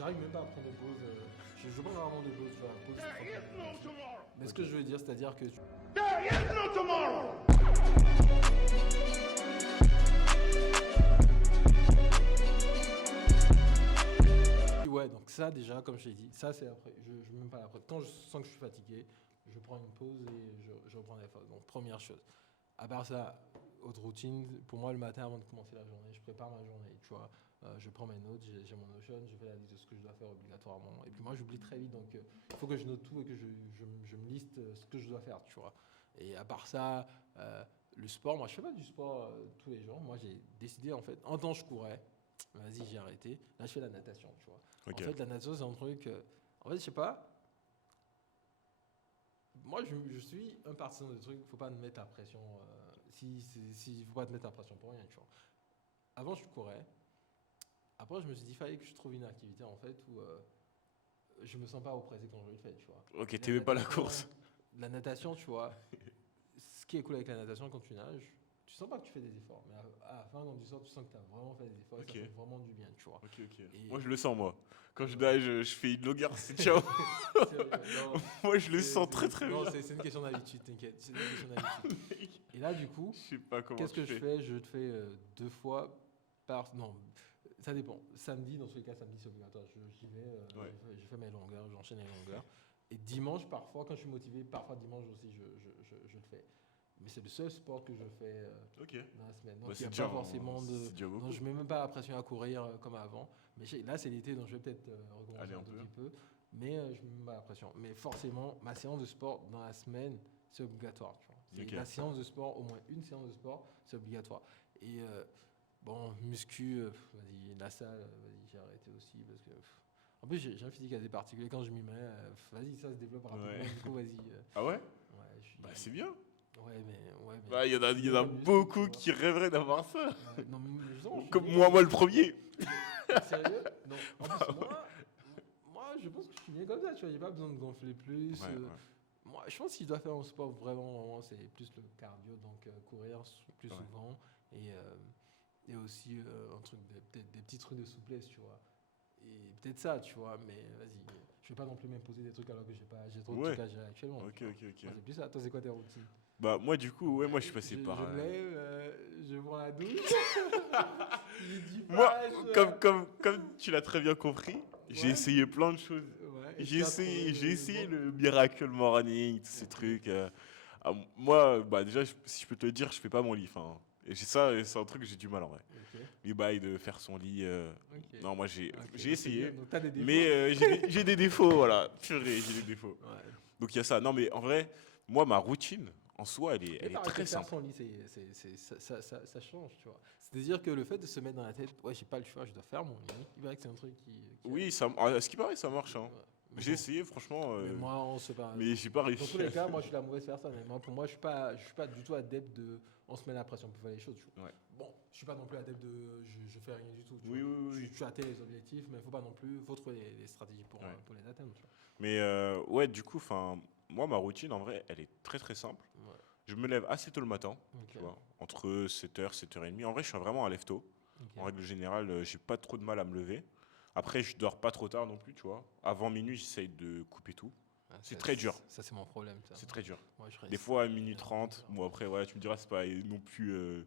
j'arrive même pas à prendre des pauses. Je prends rarement des pauses, tu vois. Pause, mais ce que je veux dire, c'est-à-dire que ouais, donc ça déjà, comme je t'ai dit, ça c'est après. Je même pas après. Quand je sens que je suis fatigué, je prends une pause et je reprends les phases. Donc première chose. À part ça, autre routine, pour moi le matin avant de commencer la journée, je prépare ma journée, tu vois. Je prends mes notes, j'ai mon Notion, je fais la liste de ce que je dois faire obligatoirement. Et puis moi j'oublie très vite, donc il faut que je note tout et que je me liste ce que je dois faire, tu vois. Et à part ça, le sport, moi je fais pas du sport tous les jours. Moi j'ai décidé en fait, en temps je courais, vas-y j'ai arrêté. Là je fais la natation, tu vois. En Ok. fait la natation c'est un truc, en fait je sais pas, moi, je suis un partisan de trucs, faut pas te mettre la pression. Faut pas te mettre la pression pour rien, tu vois. Avant, je courais. Après, je me suis dit, il fallait que je trouve une activité en fait où je me sens pas oppressé quand je le fais, tu vois. Ok, Et t'aimais pas la course. la natation, tu vois. Ce qui est cool avec la natation, quand tu nages, tu sens pas que tu fais des efforts, mais à la fin, quand tu sors, tu sens que tu as vraiment fait des efforts et ça Ok. fait vraiment du bien, tu vois. Ok. Et Moi, je le sens, moi. Quand je ouais. nage, je fais une longueur, c'est ciao. Non, Moi, je le sens très très non, bien. c'est une question d'habitude, t'inquiète. C'est une question d'habitude. Mec, Et là, du coup, je sais pas comment qu'est-ce tu que je fais. fais? Je le fais 2 fois par. Non, ça dépend. Samedi, dans tous les cas, samedi c'est obligatoire. J'y vais, Ouais. je fais mes longueurs, j'enchaîne les longueurs. Et dimanche, parfois, quand je suis motivé, parfois dimanche aussi, je le fais. Mais c'est le seul sport que je fais Ok. dans la semaine. Bah, Donc il n'y c'est a déjà, pas forcément de. c'est déjà Non, beaucoup. je ne mets même pas la pression à courir comme avant. Mais là, c'est l'été, donc je vais peut-être recommencer Allez, un un tout peu. petit peu. Mais je ne mets même pas la pression. Mais forcément, ma séance de sport dans la semaine, c'est obligatoire. Tu vois. C'est Ok. la séance de sport, au moins une séance de sport, c'est obligatoire. Et bon, muscu, vas-y, la salle, vas-y, j'ai arrêté aussi parce que. En plus, j'ai un physique assez particulier. Quand je m'y mets, vas-y, ça se développe rapidement. Ouais. Du coup, vas-y. Ah ouais? Ouais, je suis. Bah, c'est bien. Ouais, mais Bah, je suis il y né en a comme muscle, tu beaucoup vois. qui rêveraient d'avoir ça. Ouais, non, mais justement, je suis Comme né comme moi le muscle, tu vois. premier. T'es sérieux? Non. En plus, Bah, ouais. moi, je pense que je suis né comme ça, tu vois. J'ai pas besoin de gonfler plus. Ouais. Moi, je pense que si je dois faire un sport vraiment, c'est plus le cardio, donc courir plus Ouais. souvent. Et, euh, et aussi un truc, peut-être des petits trucs de souplesse, tu vois. Et peut-être ça, tu vois, mais vas-y. Je vais pas non plus m'imposer des trucs alors que j'ai trop de trucs Ouais. à gérer actuellement, tu vois. Ok. Moi, c'est plus ça. Toi, c'est quoi tes routines? Bah, moi, du coup, ouais, moi, je suis passé Je par. me lève, je prends la douche, je dis 10 Moi, pages. comme tu l'as très bien compris, j'ai Ouais, essayé plein de choses. ouais. Et tu as trouvé J'ai le essayé bon. le Miracle Morning, tous ces Ok, trucs. Moi, bah déjà, si je peux te le dire, je fais pas mon lit. Enfin, et c'est un truc que j'ai du mal en vrai. ok, Les bails de faire son lit. ok. Non, moi Ok, j'ai donc c'est bien. essayé, Donc t'as des défauts. mais j'ai des défauts, voilà. Purée, j'ai des défauts. Ouais. Donc il y a ça. Non, mais en vrai, moi, ma routine, en soi, Mais elle est pareil que très faire simple. son lit, ça change, tu vois. C'est-à-dire que le fait de se mettre dans la tête, ouais, j'ai pas le choix, je dois faire mon lit. Il paraît que c'est un truc qui aide. Oui, ça, à ce qui paraît, ça marche. Hein. Ouais. Mais J'ai bon, essayé, franchement, mais moi, on se parle. mais j'ai pas Dans tous réussi les à cas, faire. moi, je suis la mauvaise personne. Et moi, pour moi, je suis pas du tout adepte de. On se met la pression pour faire les choses. Tu vois. Ouais. Bon, je suis pas non plus adepte de. Je fais rien du tout. Tu Oui, vois. oui, oui. Oui. Tu atteins les objectifs, mais il faut pas non plus. Faut trouver les stratégies Ouais. pour les atteindre. Tu Mais ouais, du coup, enfin, moi, ma routine, en vrai, elle est très très simple. vois. Je me lève assez tôt le matin, Ouais. tu Ok. vois, entre 7h, 7h30. En vrai, je suis vraiment un lève-tôt. En Ok. règle générale, j'ai pas trop de mal à me lever. Après, je dors pas trop tard non plus, tu vois. Avant minuit, j'essaye de couper tout. Ah, C'est très dur. ça, c'est mon problème. Ça. C'est très dur. Moi, je Des reste fois, à minuit bien à 30. 12 heures. Bon, après, voilà, tu me diras, c'est pas non plus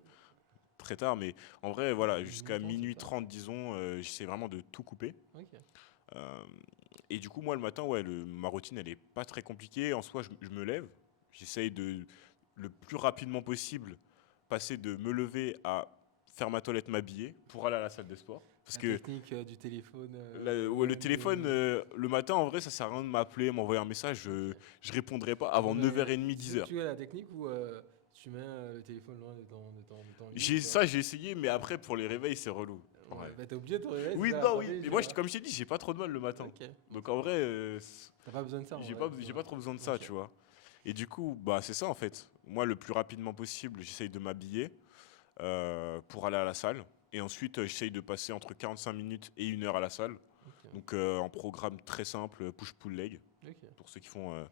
très tard. Mais en vrai, voilà, Minuit jusqu'à 30, c'est minuit tard. 30, disons, j'essaie vraiment de tout couper. Ok. Euh, et du coup, moi, le matin, ouais, ma routine, elle est pas très compliquée. En soi, je me lève. J'essaye de, le plus rapidement possible, passer de me lever à faire ma toilette, m'habiller pour aller à la salle de sport. Parce La que technique du téléphone, ouais, le même téléphone, le matin, en vrai, ça sert à rien de m'appeler, m'envoyer un message. Ok. Je répondrai pas avant Non, mais 9h30, 10h. tu as la technique où tu mets le téléphone loin de ton lit, tu vois. Ça, j'ai essayé, mais après, pour les réveils, c'est relou. En Ouais, vrai. bah t'es obligé de te réveiller, c'est Oui, ça la non, oui. Mais stratégie, tu moi, vois. comme je t'ai dit, j'ai pas trop de mal le matin. Ok, donc Donc ça en va. vrai, T'as pas besoin de ça en vrai, tu j'ai vois. pas trop besoin de ça, Ok. tu vois. Et du coup, bah, c'est ça en fait. Moi, le plus rapidement possible, j'essaye de m'habiller pour aller à la salle. Et ensuite, j'essaye de passer entre 45 minutes et 1 heure à la salle. Ok. Donc, en programme très simple, push-pull-leg, Ok. pour ceux qui font,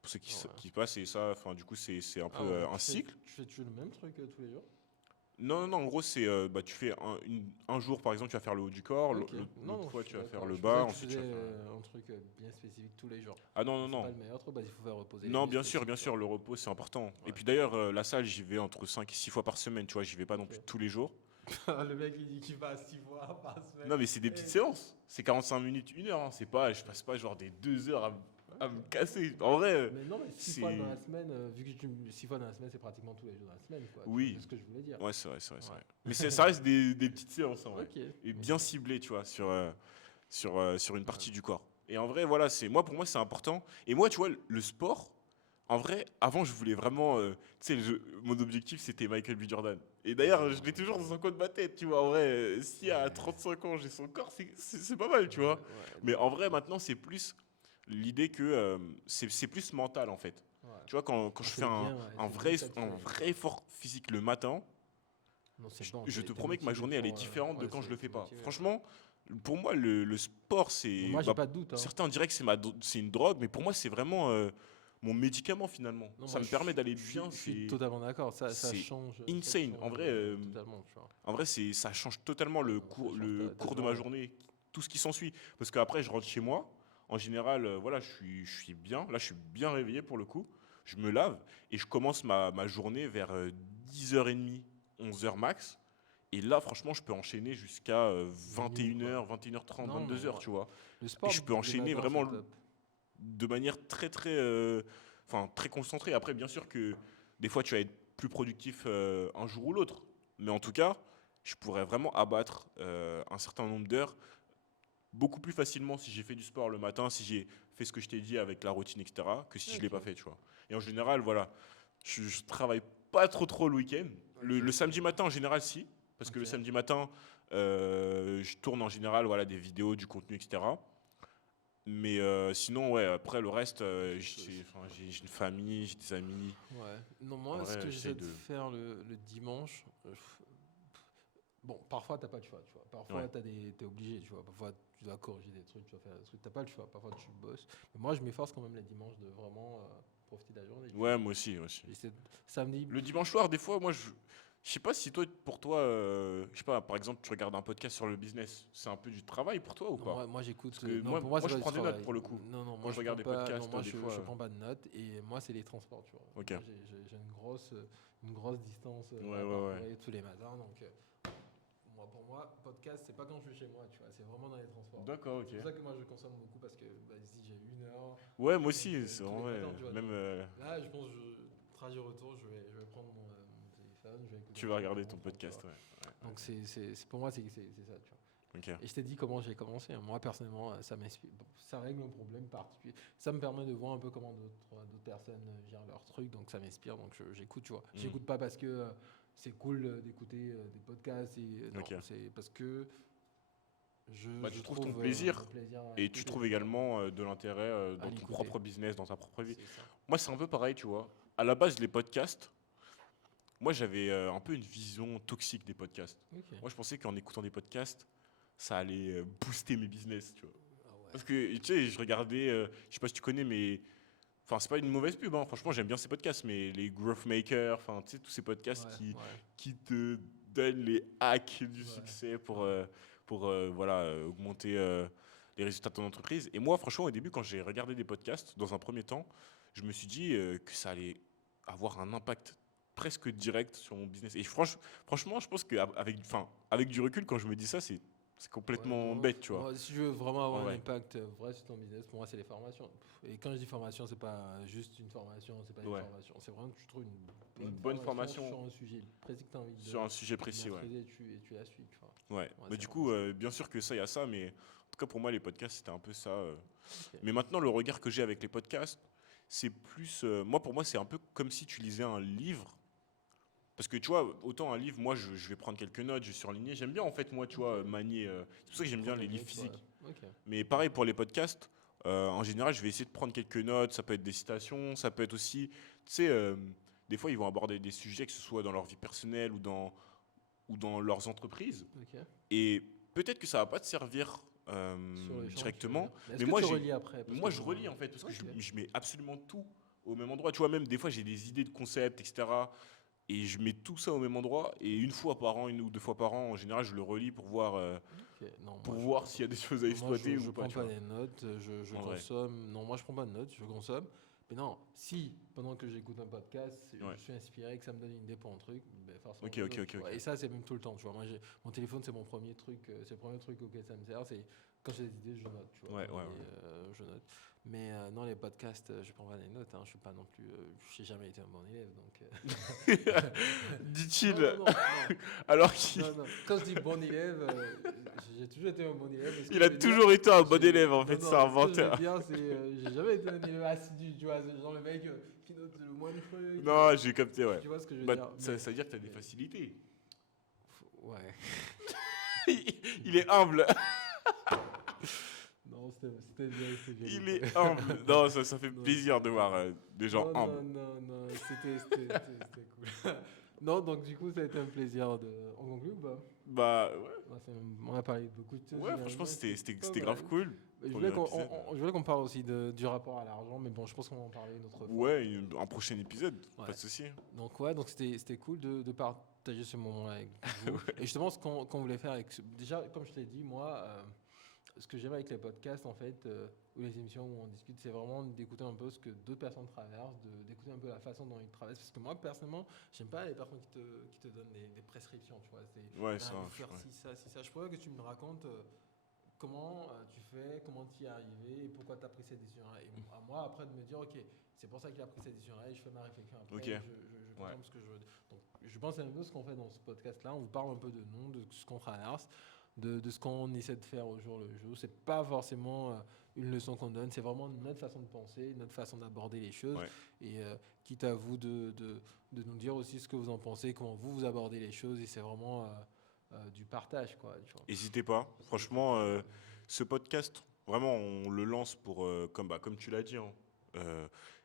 pour ceux Ah ouais. qui passent. Et ça, enfin, du coup, c'est un peu Ah ouais, un cycle. tu fais le même truc tous les jours? Non, en gros, c'est tu fais un jour, par exemple, tu vas faire le haut du corps, Ok. Non, l'autre non, je fois, suis tu vas faire d'accord. le Je pensais bas, que tu ensuite, tu faisais vas faire. un truc bien spécifique tous les jours. Ah non, non, C'est pas non. le meilleur truc, il faut faire reposer les Non, muscles aussi, bien tu vois. sûr, le repos, c'est important. Et Ouais. puis d'ailleurs, la salle, j'y vais entre 5 et 6 fois par semaine, tu vois, j'y vais pas non Ok. plus tous les jours. Le mec, il dit qu'il va 6 fois par semaine. Non, mais c'est des petites Eh, séances. C'est 45 minutes, 1 heure. Hein. C'est pas, je passe pas genre des 2 heures à me ok. casser. En vrai, Mais non, mais 6 fois dans c'est. la semaine, vu que 6 fois dans la semaine, c'est pratiquement tous les jours dans la semaine, quoi. Tu vois, c'est Oui, ce que je voulais dire. ouais, c'est Ouais. vrai. Mais ça reste des petites séances, en vrai. Ok. Et Ok. bien ciblées, tu vois, sur une Ouais. partie du corps. Et en vrai, voilà, pour moi, c'est important. Et moi, tu vois, le sport, en vrai, avant, je voulais vraiment. Tu sais, mon objectif, c'était Michael B. Jordan. Et d'ailleurs, je l'ai toujours dans un coin de ma tête, tu vois. En vrai, si à Ouais. 35 ans, j'ai son corps, c'est pas mal, tu vois. Ouais, Mais en non. vrai, maintenant, c'est plus l'idée que c'est plus mental, en fait. Ouais. Tu vois, quand je fais C'est bien, ouais, un c'est bien vrai, un saturé, tu vrai vois. effort physique le matin, Non, c'est bon, je te t'es promets que ma motivé journée, elle est pour. différente de Ouais, quand je le c'est fais pas. motivé, ouais. Franchement, pour moi, le sport, Moi, j'ai pas de doute, hein. certains diraient que c'est une drogue, mais pour moi, c'est vraiment mon médicament finalement. Non, Ça moi, me permet d'aller bien, je suis totalement d'accord. c'est Ça insane. change totalement, tu vois. En vrai, ça change totalement Non, ça change le ta cours de ma journée. journée, tout ce qui s'ensuit. Parce qu'après, je rentre chez moi. En général, voilà, je suis bien. Là, je suis bien réveillé pour le coup. Je me lave et je commence ma journée vers 10h30, 11 heures max. Et là, franchement, je peux enchaîner jusqu'à Minuit, quoi. 21h, 21h30, Non, 22h, non, tu vois. le Et sport je peux le enchaîner matin, c'est vraiment top. de manière très concentrée. Après, bien sûr que des fois, tu vas être plus productif un jour ou l'autre. Mais en tout cas, je pourrais vraiment abattre un certain nombre d'heures beaucoup plus facilement si j'ai fait du sport le matin, si j'ai fait ce que je t'ai dit avec la routine, etc., que si je ne l'ai pas Ok, fait, tu vois. Et en général, voilà, je travaille pas trop le week-end. ok, Le ok. samedi matin, en général, si. Parce que le Ok. samedi matin, je tourne en général voilà, des vidéos, du contenu, etc. Mais sinon, ouais, après le reste, j'ai une famille, j'ai des amis. Ouais. Non, En moi, ce vrai, que j'essaye j'essaie de de. faire le dimanche, bon, parfois, t'as pas le choix, tu vois. Ouais. Parfois, t'es obligé, tu vois. Parfois, tu dois corriger des trucs, tu dois faire des trucs. T'as pas le choix. Parfois, tu bosses. Mais moi, je m'efforce quand même les dimanches de vraiment profiter de la journée, tu Ouais, vois. moi aussi, moi aussi. J'essaie samedi. Le dimanche soir, des fois, moi, je sais pas si toi, pour toi, je sais pas, par exemple, tu regardes un podcast sur le business, c'est un peu du travail pour toi ou Non, pas? moi Parce j'écoute. que Non, pour moi, c'est je pas du prends des notes travail. pour le coup. Non, non, Quand moi je je prends regarde des pas. Non, podcasts, moi des je fois. prends pas de notes. Et moi, c'est les transports, tu vois. Ok. Moi, j'ai une grosse distance Ouais, à ouais. parcourir tous les matins. Donc, moi, pour moi, podcast, c'est pas quand je suis chez moi, tu vois. C'est vraiment dans les transports. D'accord, ok. C'est pour ça que moi, je consomme beaucoup parce que, si j'ai 1 heure, Ouais, moi donc aussi, c'est tous les vrai. matins, tu vois. Même, Donc, là, je pense, trajet retour, je vais prendre mon téléphone, je vais écouter tu un vas truc en regarder ton rentrant, tu podcast, vois. ouais. Donc, pour moi, c'est ça, tu vois. Ok. Et je t'ai dit comment j'ai commencé. Moi, personnellement, ça m'inspire. Bon, ça règle un problème particulier. Ça me permet de voir un peu comment d'autres personnes gèrent leur truc. Donc, ça m'inspire. Donc, j'écoute, tu vois. Hmm. J'écoute pas parce que c'est cool d'écouter des podcasts. Non, Ok. c'est parce que Bah, je tu trouves ton trouve plaisir mon plaisir à et tu écouter, trouves tu vois. également de l'intérêt À dans ton l'écouter. propre business, dans ta propre vie. C'est ça. Moi, c'est un peu pareil, tu vois. À la base, les podcasts, moi, j'avais un peu une vision toxique des podcasts. Ok. Moi, je pensais qu'en écoutant des podcasts, ça allait booster mes business, tu vois. Ah ouais. Parce que, tu sais, je regardais, je sais pas si tu connais, mais. Enfin, c'est pas une mauvaise pub, hein. Franchement, j'aime bien ces podcasts, mais les Growth Makers, enfin, tu sais, tous ces podcasts Ouais, ouais, qui te donnent les hacks du ouais, succès ouais. pour voilà, augmenter les résultats de ton entreprise. Et moi, franchement, au début, quand j'ai regardé des podcasts, dans un premier temps, je me suis dit que ça allait avoir un impact presque direct sur mon business. Et franchement, je pense qu'avec avec du recul, quand je me dis ça, c'est Ouais, complètement non, bête, tu vois. moi, si je veux vraiment En avoir un vrai. impact vrai sur ton business, pour moi, c'est les formations. Et quand je dis formation, c'est pas juste une formation, c'est pas une Ouais. formation. C'est vraiment que tu trouves une Une bonne bonne formation formation sur un sujet précis que tu as envie sur un sujet de précis, ouais. maîtriser et tu la suis, tu vois. Ouais, Ouais, mais c'est du vraiment coup, ça. bien sûr que ça, il y a ça, mais en tout cas pour moi, les podcasts, c'était un peu ça. Ok. Mais maintenant, le regard que j'ai avec les podcasts, c'est plus. Moi, pour moi, c'est un peu comme si tu lisais un livre. Parce que tu vois, autant un livre, moi, je vais prendre quelques notes, je vais surligner. J'aime bien, en fait, moi, tu Ok. vois, manier. C'est pour ça que j'aime bien Prendre les des livres notes, ouais. physiques. Ok. Mais pareil pour les podcasts, en général, je vais essayer de prendre quelques notes. Ça peut être des citations, ça peut être aussi. Tu sais, des fois, ils vont aborder des sujets, que ce soit dans leur vie personnelle ou dans leurs entreprises. Ok. Et peut-être que ça va pas te servir Sur l'échange, tu veux directement, dire. Mais est-ce mais que tu relis après? Parce que moi je moi. relis en fait parce que Ok. je mets absolument tout au même endroit. Tu vois, même des fois j'ai des idées de concepts, etc. et je mets tout ça au même endroit. Et une fois par an, 1 ou 2 fois par an, en général, je le relis pour voir, Ok, non, moi, s'il y a des choses à moi, exploiter je ou pas. prends Tu pas vois. des notes, je En vrai. consomme. Non, moi, je prends pas de notes, je consomme. Mais non, si pendant que j'écoute un podcast, Ouais. je suis inspiré, que ça me donne une idée pour un truc, ben forcément. Ok, je ok, note, ok, tu vois. ok. Et ça, c'est même tout le temps, tu vois. Moi, mon téléphone, c'est mon premier truc, c'est le premier truc auquel ça me sert. C'est quand j'ai des idées, je note, tu vois. Ouais, Quand ouais, j'ai ouais. je note. Mais non, les podcasts, je prends pas des notes. Hein, je suis pas non plus, j'ai jamais été un bon élève, donc. Dit-il, Non, non, non, non. alors qu'il Non, non. Quand je dis bon élève, j'ai toujours été un bon élève. Mais ce que il je a veux dire, toujours été un bon j'ai- élève, en non, fait, c'est un non, ce que je veux menteur. dire, c'est j'ai jamais été un élève assidu, tu vois. C'est genre le mec qui note le moins de trucs. Non, j'ai capté, ouais. Tu vois ce que je veux Bah, dire. ça veut dire que t'as des facilités. Ouais. Il est humble. Non, c'était bien, c'était bien. Il est humble. Non, ça fait Non, plaisir de voir des gens non, humbles. non, non, c'était cool. Non, donc du coup, ça a été un plaisir de. On conclut ou pas? Bah, On a parlé de beaucoup de choses. ouais, franchement, finalement, pas c'était grave mal. cool. Je Premier voulais qu'on épisode. je voulais qu'on parle aussi du rapport à l'argent, mais bon, je pense qu'on va en parler une autre fois. Ouais, un prochain épisode, Ouais. pas de souci. Donc ouais, donc c'était cool de partager ce moment-là avec vous. Et justement, ce qu'on voulait faire avec... Déjà, comme je t'ai dit, moi, ce que j'aime avec les podcasts, en fait, ou les émissions où on discute, c'est vraiment d'écouter un peu ce que d'autres personnes traversent, d'écouter un peu la façon dont ils traversent. Parce que moi, personnellement, j'aime pas les personnes qui te donnent des prescriptions, tu vois. Ouais, Ah, ça. il faut faire Ouais. ci, ça, ci, ça. Je pourrais que tu me racontes comment tu fais, comment tu y es arrivé et pourquoi tu as pris cette décision-là. Et à moi, après, de me dire, ok, c'est pour ça qu'il a pris cette décision-là et je fais ma réflexion après. Ok. Je consomme ce que je veux. Donc, je pense que c'est un peu ce qu'on fait dans ce podcast-là. On vous parle un peu de nous, de ce qu'on traverse, de ce qu'on essaie de faire au jour le jour. C'est pas forcément une leçon qu'on donne, c'est vraiment notre façon de penser, notre façon d'aborder les choses. Ouais. Et quitte à vous de nous dire aussi ce que vous en pensez, comment vous abordez les choses. Et c'est vraiment du partage, quoi. Tu vois. N'hésitez pas. Franchement, ce podcast, vraiment, on le lance pour, comme tu l'as dit, hein,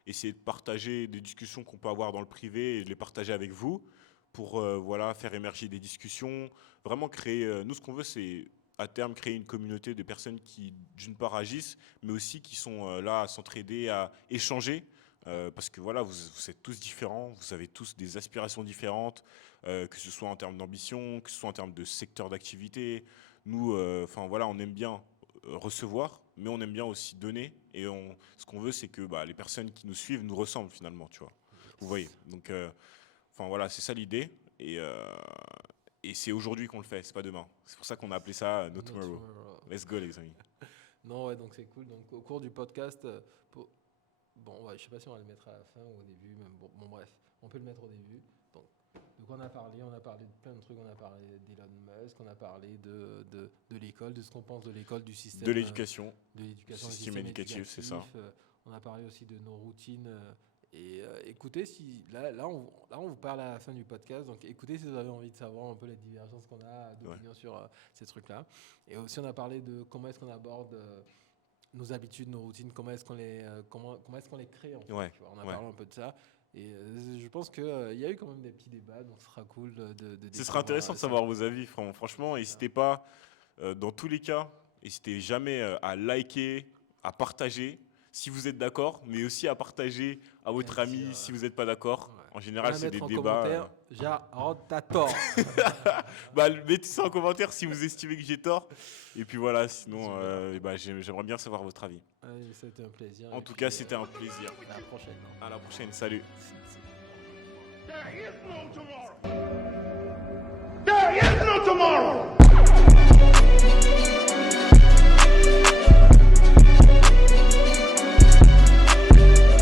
essayer de partager des discussions qu'on peut avoir dans le privé et de les partager avec vous pour voilà, faire émerger des discussions. Vraiment créer. Nous, ce qu'on veut, c'est à terme créer une communauté de personnes qui, d'une part, agissent, mais aussi qui sont là à s'entraider, à échanger. Parce que voilà, vous êtes tous différents, vous avez tous des aspirations différentes, que ce soit en termes d'ambition, que ce soit en termes de secteur d'activité. Nous, enfin voilà, on aime bien recevoir, mais on aime bien aussi donner. Et ce qu'on veut, c'est que les personnes qui nous suivent nous ressemblent finalement, tu vois. Vous voyez. Donc, enfin voilà, c'est ça l'idée. Et c'est aujourd'hui qu'on le fait, c'est pas demain. C'est pour ça qu'on a appelé ça No Tomorrow. Let's go, les amis. Non, ouais, donc c'est cool. Donc au cours du podcast, bon, ouais, je sais pas si on va le mettre à la fin ou au début, mais bon, bref, on peut le mettre au début. Donc, de quoi on a parlé? On a parlé de plein de trucs. On a parlé d'Elon Musk, on a parlé de l'école, de ce qu'on pense de l'école, du système. De l'éducation. De l'éducation, Le système éducatif, c'est ça. On a parlé aussi de nos routines. Et écoutez, si là on vous parle à la fin du podcast, donc écoutez si vous avez envie de savoir un peu les divergences qu'on a d'opinion sur ces trucs-là. Et aussi on a parlé de comment est-ce qu'on aborde nos habitudes, nos routines, comment est-ce qu'on les crée en fait, Ouais, tu vois. On a parlé un peu de ça. Et je pense qu'il y a eu quand même des petits débats, donc ce sera cool de ce sera intéressant de savoir vos avis, franchement. N'hésitez pas, dans tous les cas, n'hésitez jamais à liker, à partager. Si vous êtes d'accord, mais aussi à partager à votre ami si vous n'êtes pas d'accord. Ouais. En général, c'est des débats. Jarod, t'as tort. Mettez ça en commentaire si vous estimez que j'ai tort. Et puis voilà, sinon, j'aimerais bien savoir votre avis. C'était un plaisir. En tout cas, c'était un plaisir. À la prochaine. À la prochaine, salut. There is no tomorrow. There is no tomorrow.